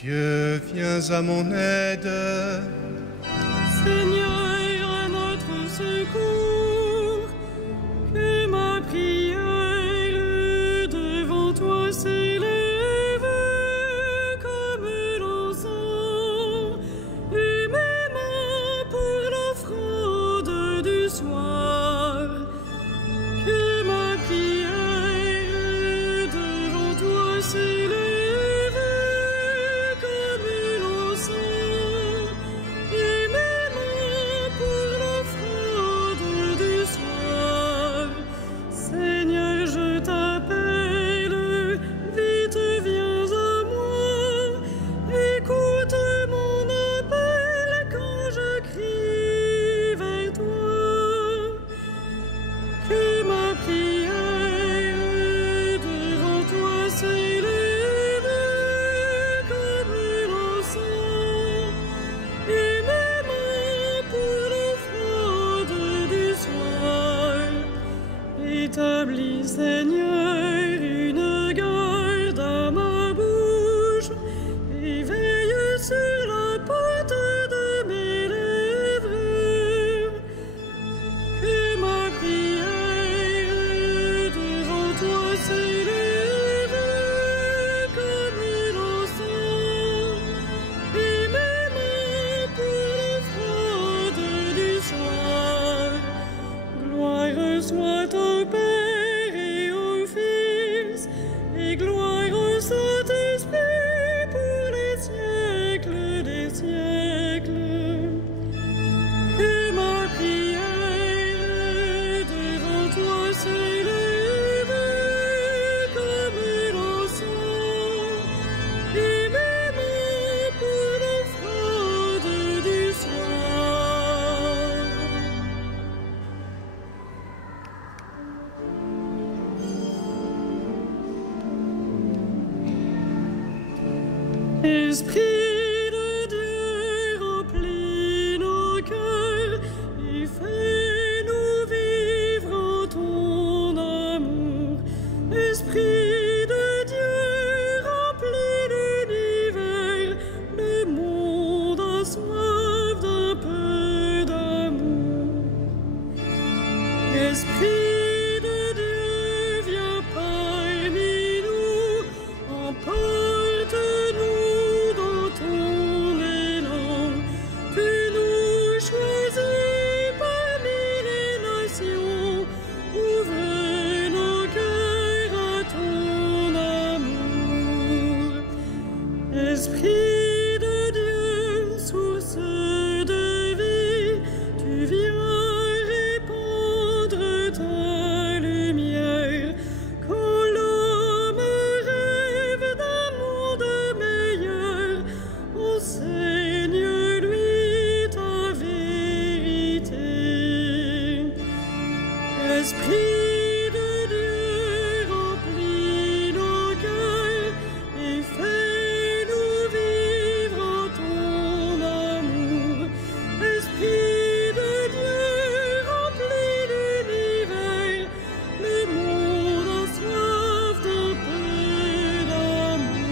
Dieu, viens à mon aide. Seigneur, à notre secours, que ma prière devant toi s'élève comme l'encens, et mes mains pour l'offrande du soir. Que ma prière devant toi s'élève comme l'encens, et mes mains pour l'offrande du soir. Seigneur, je t'appelle, vite viens à moi, écoute mon appel quand je crie vers toi. Que ma prière devant toi s'élève comme l'encens, et mes mains pour l'offrande du soir. Établis, Seigneur, une garde à ma bouche, et veille sur la porte de mes lèvres. Que ma prière devant toi s'élève comme l'encens, et mes mains pour l'offrande du soir. Gloire soit au Père et au Fils, et gloire au Saint-Esprit pour les siècles des siècles. Que ma prière devant toi s'élève comme l'encens, et mes mains pour l'offrande du soir. Esprit de Dieu, remplis nos cœurs et fais-nous vivre en ton amour. Esprit de Dieu, remplis l'univers, le monde a soif d'un peu d'amour. Esprit de Dieu, viens parmi nous, emporte-nous dans ton élan. Tu nous choisis parmi les nations, ouvre nos cœurs à ton amour. Esprit de Dieu, source de vie, tu viens répandre ta lumière. Quand l'homme rêve d'un monde meilleur, enseigne-lui ta vérité. Esprit de Dieu, remplis nos cœurs et fais-nous vivre en ton amour. Esprit de Dieu, remplis l'univers, le monde a soif d'un peu d'amour.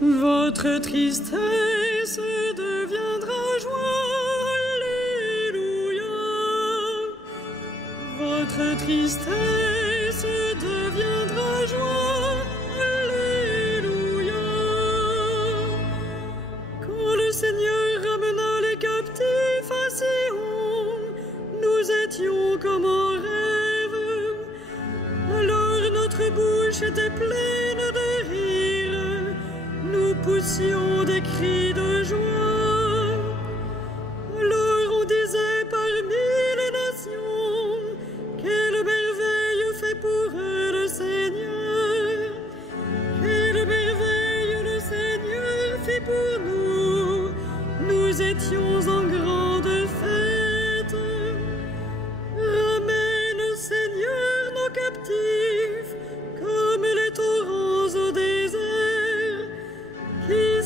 Votre tristesse deviendra joie, alléluia. Votre tristesse deviendra joie, alléluia. Quand le Seigneur ramena les captifs à Sion, nous étions comme en rêve. Alors notre bouche était pleine de rire, nous poussions des cris de joie. Alors on disait parmi les nations, quelle merveille fait pour eux le Seigneur. Quelle merveille le Seigneur fit pour nous, nous étions en grande fête. Ramène, Seigneur, nos captifs, comme les torrents au désert, qui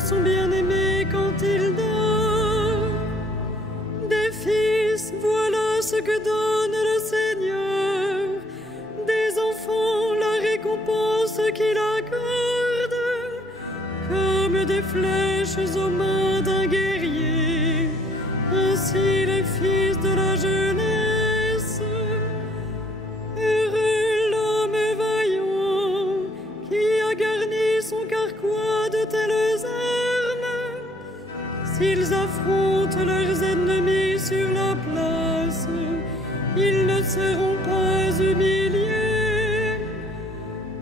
son bien-aimé quand il dort. Des fils, voilà ce que donne le Seigneur. Des enfants, la récompense qu'il accorde. Comme des flèches aux mains d'un guerrier, ainsi les fils de la jeunesse. Heureux l'homme vaillant qui a garni son carquois de telles armes. S'ils affrontent leurs ennemis sur la place, ils ne seront pas humiliés.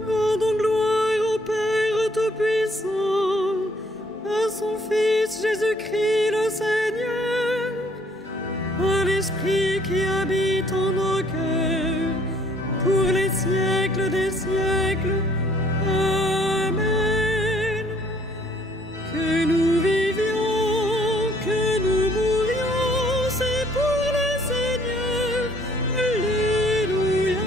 Rendons gloire au Père Tout-Puissant, à son Fils Jésus-Christ le Seigneur, à l'Esprit qui habite en nos cœurs, pour les siècles des siècles. Amen. Que nous vivions, que nous mourions, c'est pour le Seigneur. Alléluia.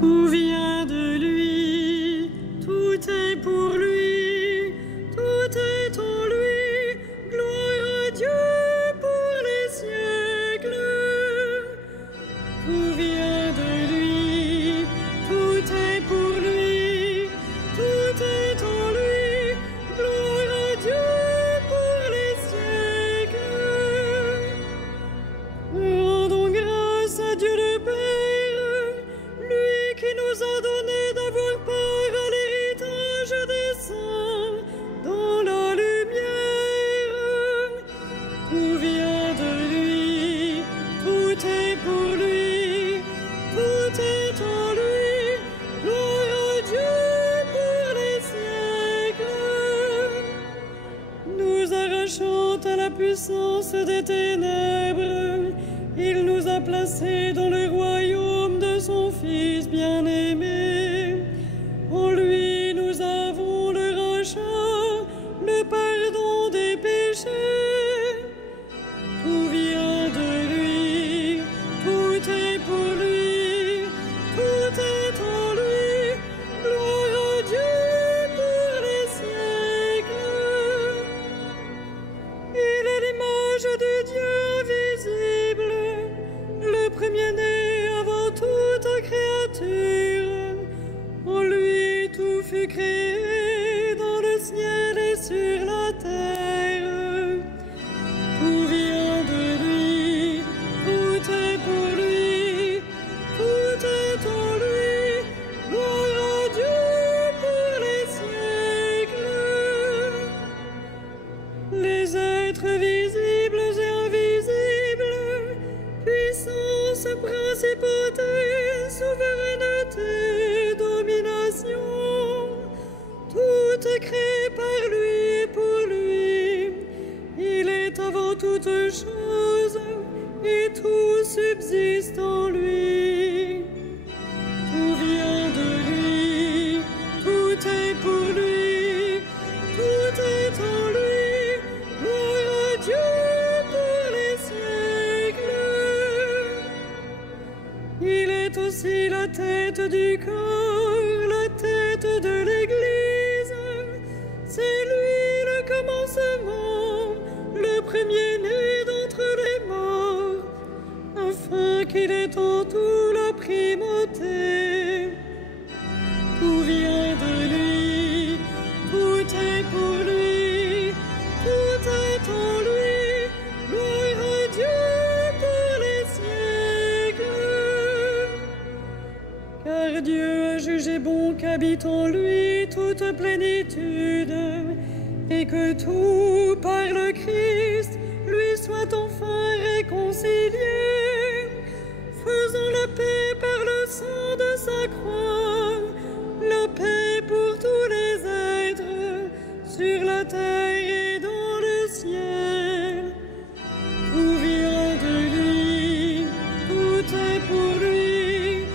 Tout vient de lui, tout est pour lui, tout est en lui. Gloire à Dieu pour les siècles. Tout vient de lui, tout est pour lui, tout est en lui. Gloire à Dieu pour les siècles. Rendons grâce à Dieu le Père, lui qui nous a donné d'avoir part à l'héritage des saints dans la lumière. Tout vient de lui, tout est pour lui, tout est en lui. Gloire à Dieu pour les siècles. Nous arrachant à la puissance des ténèbres, il nous a placés dans le royaume de son Fils bien-aimé. En lui nous avons le rachat, le pardon des péchés. Tout vient de lui, tout est pour lui, tout est en lui. Gloire à Dieu pour les siècles. Il est l'image de Dieu invisible, le premier-né avant toute créature. la tête du corps, la tête de l'Église. C'est lui le commencement, le premier-né d'entre les morts, afin qu'il ait en tout la primauté. Tout vient de lui, tout est pour lui, tout est en lui. Gloire à Dieu pour les siècles. Car Dieu a jugé bon qu'habite en lui toute plénitude, et que tout par le Christ lui soit enfin réconcilié, faisant la paix par le sang de sa croix, la paix pour tous les êtres sur la terre et dans le ciel. Tout vient de lui, tout est pour lui,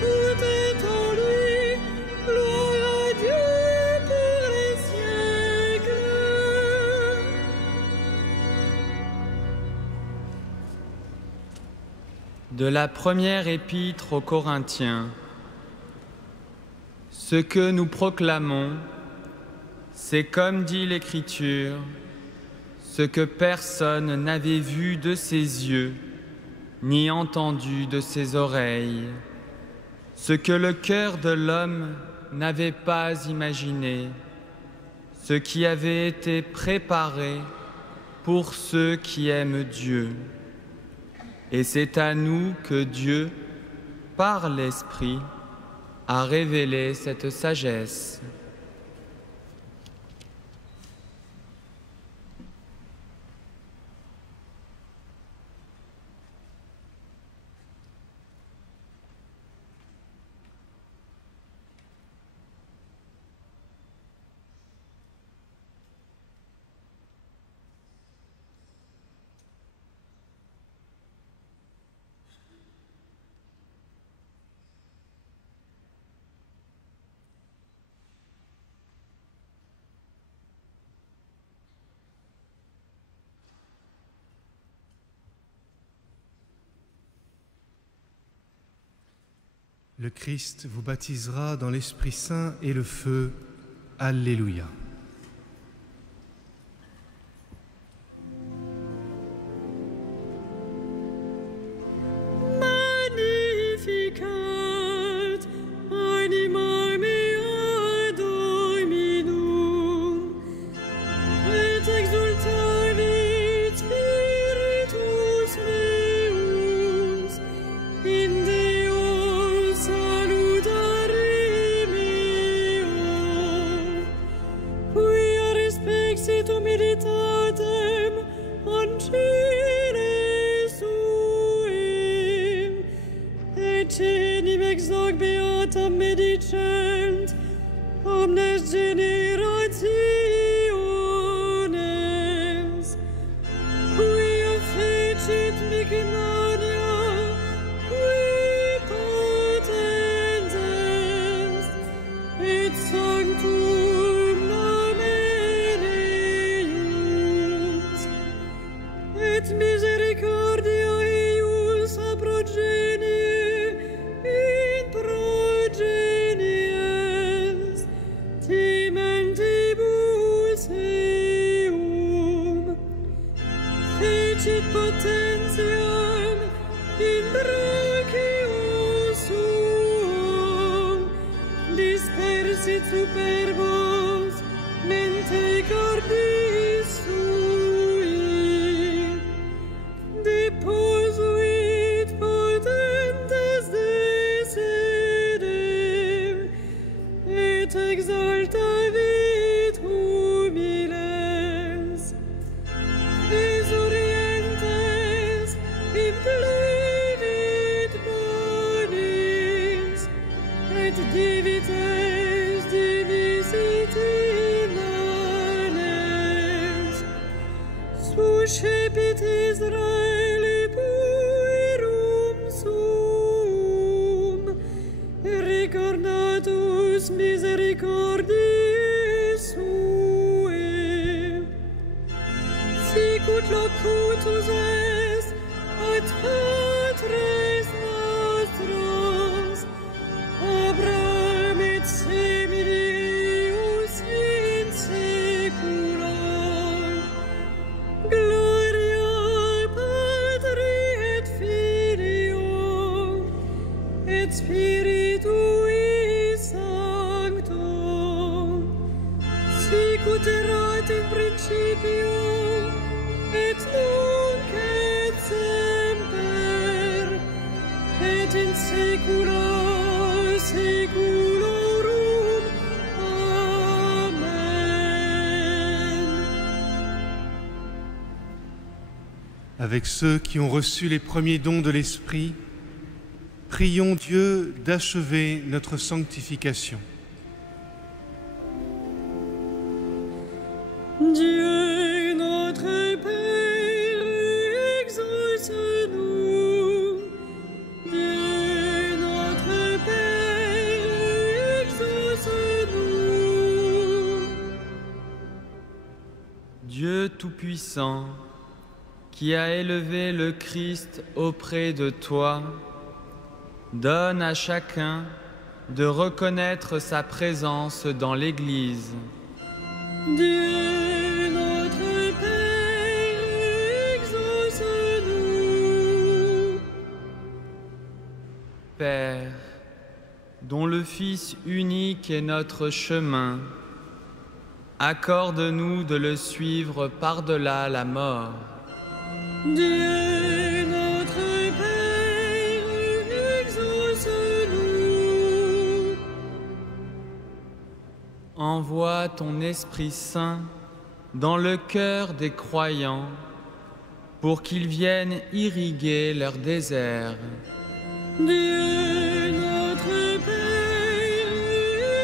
tout est en lui. Gloire à Dieu pour les siècles. De la première épître aux Corinthiens. Ce que nous proclamons, c'est comme dit l'Écriture, ce que personne n'avait vu de ses yeux, ni entendu de ses oreilles, ce que le cœur de l'homme n'avait pas imaginé, ce qui avait été préparé pour ceux qui aiment Dieu. Et c'est à nous que Dieu, par l'Esprit, a révélé cette sagesse. Le Christ vous baptisera dans l'Esprit Saint et le feu. Alléluia. Magnificat, animam mea Dominum, et exultavit spiritus meus, in Deo salutari meo, quia respexit humilitatem ancile suem, et enim ex hoc beatam medicent omnes generationes, quia fecit mignania, qui potens est, et sanctum nomen eius, et misericordia eius a progenie in progenies, timentibus eum, fecit potentiam in brachio suum, dispersit superbos mente carpis sui, deposuit potentes de sede, et exaltavit humiles, exorientes implevit bonis, et divites dimisit in manes, suscepit Israeli puerum sum, recordatus misericordiae suae, sicut locutus est ad patres nostros et Spiritui Sancto, sic ut erat in principio, et nunc et semper, et in saecula saeculorum. Amen. Avec ceux qui ont reçu les premiers dons de l'Esprit, prions Dieu d'achever notre sanctification. Dieu notre Père, exauce-nous. Dieu notre Père, exauce-nous. Dieu Tout-Puissant, qui a élevé le Christ auprès de toi, donne à chacun de reconnaître sa présence dans l'Église. Dieu notre Père, exauce-nous. Père, dont le Fils unique est notre chemin, accorde-nous de le suivre par-delà la mort. Dieu notre Père, exauce-nous. Envoie ton Esprit Saint dans le cœur des croyants pour qu'ils viennent irriguer leur désert. Dieu notre Père,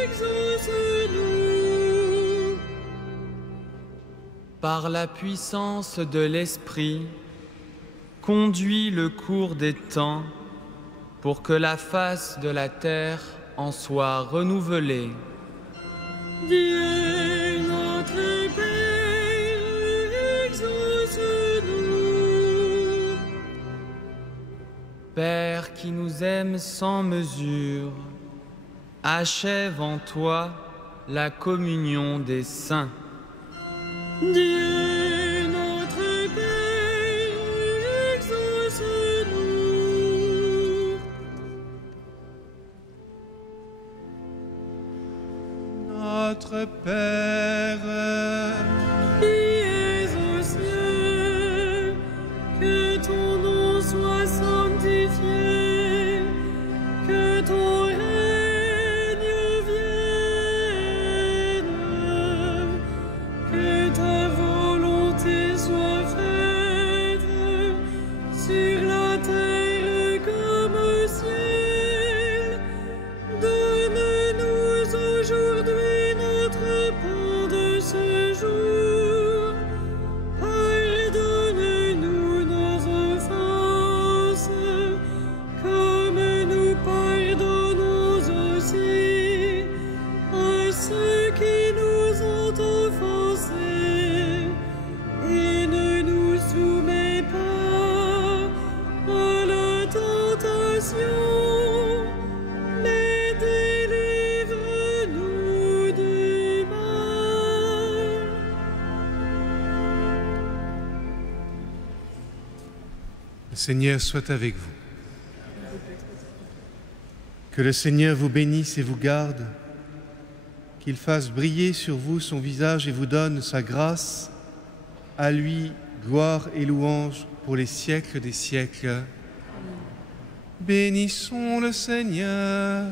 exauce-nous. Par la puissance de l'Esprit, conduis le cours des temps pour que la face de la terre en soit renouvelée. Dieu notre Père, exauce-nous. Père qui nous aime sans mesure, achève en toi la communion des saints. Dieu notre Père, exauce-nous. Notre Père, Qui es aux cieux, que ton nom soit sanctifié, que ton règne vienne, que ta volonté soit faite sur la terre comme au ciel. Donne-nous aujourd'hui notre pain de ce jour. Pardonne-nous nos offenses, comme nous pardonnons aussi à ceux qui nous ont offensés. Et ne nous soumets pas à la tentation, mais délivre-nous du mal. le Seigneur soit avec vous. Que le Seigneur vous bénisse et vous garde, qu'il fasse briller sur vous son visage et vous donne sa grâce. À lui, gloire et louange pour les siècles des siècles. Bénissons le Seigneur.